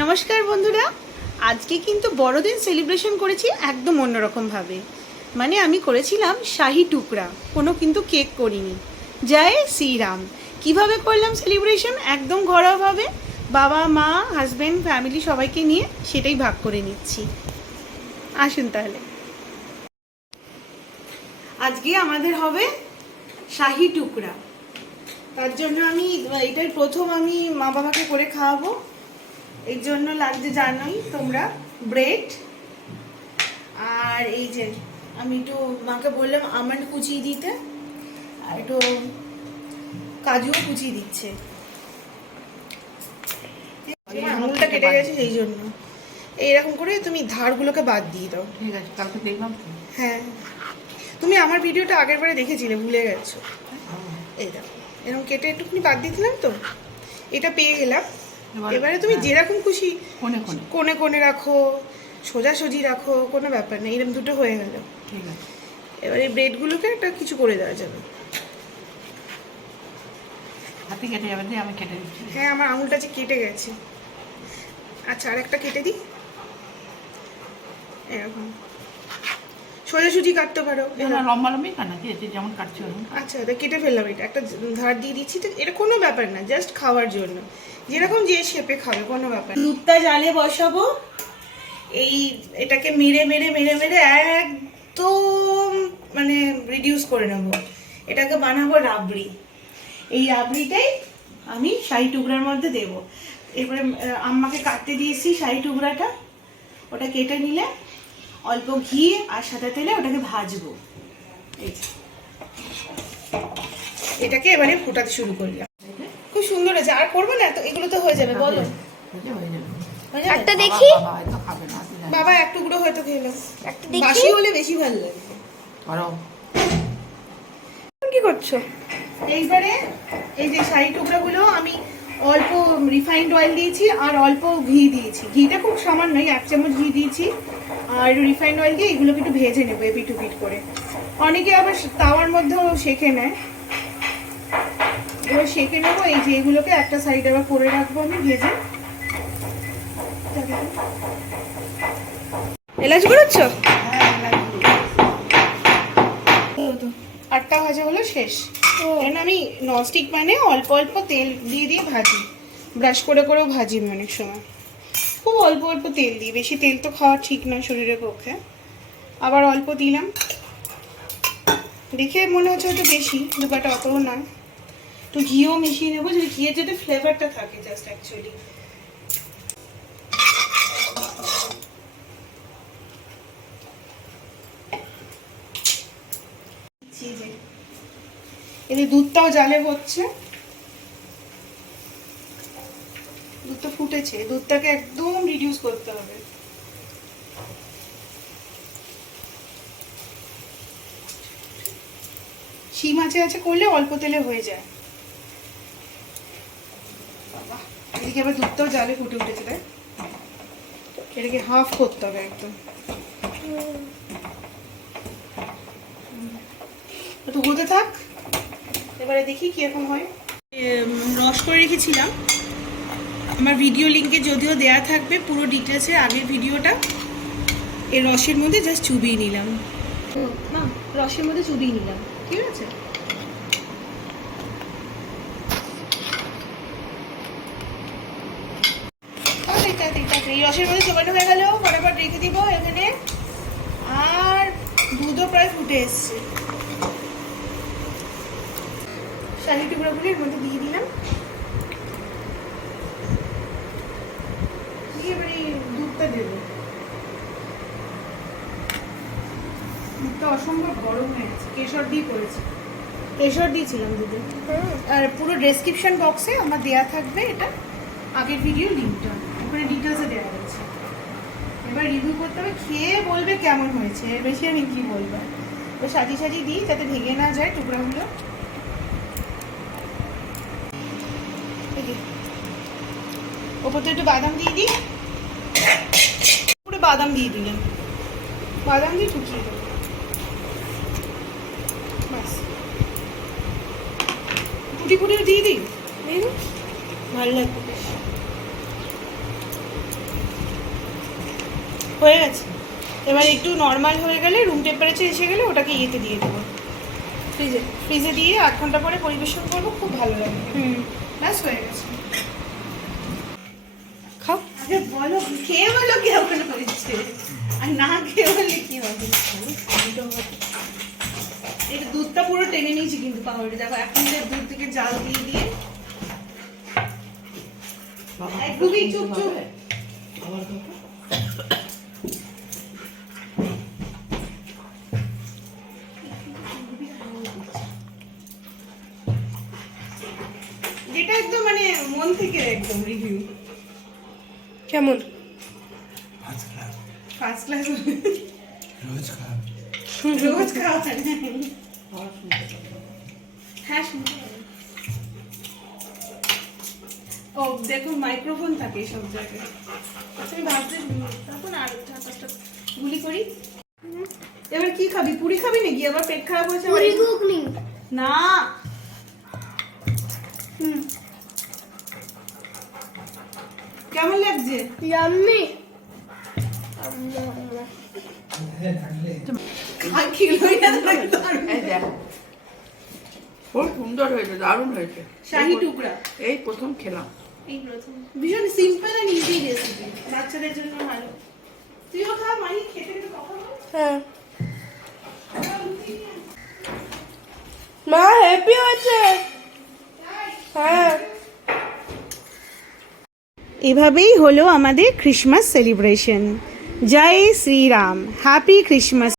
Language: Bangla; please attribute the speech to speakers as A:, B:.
A: নমস্কার বন্ধুরা। আজকে কিন্তু বড়দিন সেলিব্রেশন করেছি একদম অন্যরকম ভাবে মানে আমি করেছিলাম শাহি টুকরা, কোনো কিন্তু কেক করিনি। জয় শ্রীরাম। কীভাবে করলাম সেলিব্রেশন একদম ঘরোয়াভাবে বাবা, মা হাজব্যান্ড ফ্যামিলি সবাইকে নিয়ে সেটাই ভাগ করে নিচ্ছি। আসুন তাহলে। আজকে আমাদের হবে শাহি টুকরা। তার জন্য আমি এটাই প্রথম আমি মা বাবাকে করে খাওয়াবো। এর জন্য লাগছে জানোই তোমরা ব্রেড। আর এই যে আমি একটু মাকে বললাম আমন্ড কুচিয়ে দিতে আর একটু কাজুও কুচিয়ে দিচ্ছে। আমার আঙুলটা কেটে গেছে সেই জন্য। এইরকম করে তুমি ধারগুলোকে বাদ দিয়ে দাও।
B: ঠিক আছে কালকে দেখলাম
A: হ্যাঁ। তুমি আমার ভিডিওটা আগের বারে দেখেছিলে ভুলে গেছো। এই দেখো এরকম কেটে একটুখানি বাদ দিয়েছিলাম তো। এটা পেয়ে গেলাম।
B: এবারে-
A: তুমি
B: হ্যাঁ।
A: যেরকম খুশি
B: কোনে কোনে
A: কোণে কোণে রাখো সোজাসুজি রাখো কোনো ব্যাপার নেই এরকম দুটো হয়ে গেল।
B: ঠিক আছে।
A: এবার এই ব্রেডগুলোকে একটা কিছু করে দেওয়া যাবে।
B: হাতে কেটে যাবে দিয়ে আমি কেটে দিচ্ছি।
A: হ্যাঁ আমার আঙুলটা যে কেটে গেছে। আচ্ছা আর একটা কেটে দিই। এরকম। সোজাসুজি কাটতে পারো।
B: না লম্বা লম্বি কানা কি আছে যেমন কাটছি
A: আচ্ছা এটা কেটে ফেললাম এটা। একটা ধার দিয়ে দিচ্ছি তো এটা কোনো ব্যাপার না জাস্ট খাওয়ার জন্য। যেরকম যে শেপে খাবে কোনো ব্যাপার দুধটা জালে বসাবো। এই এটাকে মেরে মেরে মেরে মেরে একদম মানে রিডিউস করে নেব। এটাকে বানাবো রাবড়ি। এই রাবড়িটাই আমি শাহি টুকরার মধ্যে দেব। এরপরে আম্মাকে কাটতে দিয়েছি শাহি টুকরাটা। ওটা কেটে নিলে অল্প ঘি আর সাদা তেলে ওটাকে ভাজবো। এই এটাকে এবারে ফোটাতে শুরু করলাম। খুব সুন্দর হয়েছে। আর করব না তো? এগুলো তো হয়ে যাবে বলো?
C: একটা দেখি।
B: বাবা,
A: এক টুকরো হয়তো খেলো বাসি হলে বেশি ভালো লাগে।
B: করো
A: কি করছ? এইবারে এই যে শাড়ি টুকরাগুলো আমি অল্প রিফাইন্ড অয়েল দিয়েছি আর অল্প ঘি দিয়েছি। ঘিটা খুব সামান্যই এক চামচ ঘি দিয়েছি। আর রিফাইন্ড অয়েল দিয়ে এগুলোকে একটু ভেজে নেব এপিট উপিট করে। অনেকে আবার তাওয়ার মধ্যেও সেঁকে নেয়। এবার সেঁকে নেব, এই যে এগুলোকে একটা সাইড আবার করে রাখব আমি ভেজে। এলাচ বেরোচ্ছ আটটা ভাজা হলো শেষ। কারণ আমি ননস্টিক মানে অল্প অল্প তেল দিয়ে দিয়ে ভাজি। ব্রাশ করে করেও ভাজি আমি অনেক সময়। খুব অল্প অল্প তেল দিই। বেশি তেল তো খাওয়া ঠিক নয় শরীরের পক্ষে। আবার অল্প দিলাম। দেখে মনে হচ্ছে হয়তো বেশি দুপাটা অতও নয়। তো ঘিও মিশিয়ে নেব যদি ঘিয়ের যাতে ফ্লেভারটা থাকে জাস্ট অ্যাকচুয়ালি এদের দুধটাও জালে হচ্ছে। দুধটা ফুটেছে দুধটাকে একদম রিডিউস করতে হবে। শিম আছে আছে করলে অল্প তেলে হয়ে যায়। বাবা, এদিকে আবার দুধটাও জালে ফুটে উঠেছে তাই এটাকে হাফ করতে হবে একদম। একটু হতে থাক। এবারে দেখি কীরকম হয়। রস করে রেখেছিলাম। আমার ভিডিও লিঙ্কে যদিও দেয়া থাকবে পুরো ডিটেলসে আগের ভিডিওটা এই রসের মধ্যে জাস্ট চুবিয়ে নিলাম। না রসের মধ্যে চুবিয়ে নিলাম। ঠিক আছে। এই রসের মধ্যে চোবানো হয়ে গেল রেখে দিব এখানে। আর দুধও প্রায় ফুটে এসছে। শাড়ি টুকরোগুলো এর মধ্যে দিয়ে দিলাম। দিয়ে এবারে এই দুধটা দেবো। দুধটা অসম্ভব গরম হয়ে গেছে। কেশর দিয়ে করেছি। কেশর দিয়েছিলাম দুধে। আর পুরো ডেসক্রিপশন বক্সে আমার দেয়া থাকবে এটা। আগের ভিডিও লিঙ্কটা ওখানে ডিটেলসে দেওয়া রয়েছে। এবার রিভিউ করতে হবে খেয়ে বলবে কেমন হয়েছে। এর বেশি আমি কি বলব। সাজিয়ে সাজিয়ে দিই যাতে ভেঙে না যায় টুকরাগুলো। ওপরতে একটু বাদাম দিয়ে দিই। পুরো বাদাম দিয়ে দিলাম। বাদাম দিয়ে ঠুকিয়ে দেবো ব্যাস টুটি ফুটিও দিয়ে দিই। ভালো লাগবে হয়ে গেছে। এবার একটু নর্মাল হয়ে গেলে রুম টেম্পারেচার এসে গেলে ওটাকে ইয়েতে দিয়ে দেবো। ফ্রিজে ফ্রিজে দিয়ে আধ ঘণ্টা পরে পরিবেশন করব খুব ভালো লাগবে। হুম। ব্যাস হয়ে গেছে। খাও। আগে বলো খেয়ে বলো কেমন হয়েছে। আর না খেয়ে বলে কি হবে? এটা দুধটা পুরো টেনে নিয়েছি কিন্তু পাহাড়ে দেখো এখন দুধ থেকে জাল দিয়ে দিয়ে একদমই চুপ চুপ
B: আবার
A: থেকে একদম রিভিউ
C: কেমন?
D: ফার্স্ট ক্লাস
A: ফার্স্ট ক্লাস
D: রোজ খাও
A: রোজ খাওয়া
B: পাবো।
A: হ্যাঁ ও দেখো মাইক্রোফোন থাকে সব জায়গায়। আচ্ছা আমি ভাবতে তখন আর চার পাঁচটা গুলি করি। এবার কি খাবি? পুরি খাবি নাকি? আবার পেট খারাপ হয়েছে
C: পুরি ঘুগনি।
A: না।
C: হুম।
A: কেমন লাগছে?
C: ইয়াম্মি
A: আর খেলোই না।
B: খুব সুন্দর হয়েছে দারুণ হয়েছে।
A: শাহি টুকরা।
B: এই প্রথম খেলাম।
A: এই প্রথম ভীষণ সিম্পল আর ইজি রেসিপি বাচ্চাদের জন্য ভালো। তুইও খা মাই খেতে খেতে কথা বল
C: হ্যাঁ। মা হ্যাপি হয়েছে? হ্যাঁ।
A: এভাবেই হলো আমাদের ক্রিসমাস সেলিব্রেশন জয় শ্রীরাম। Happy Christmas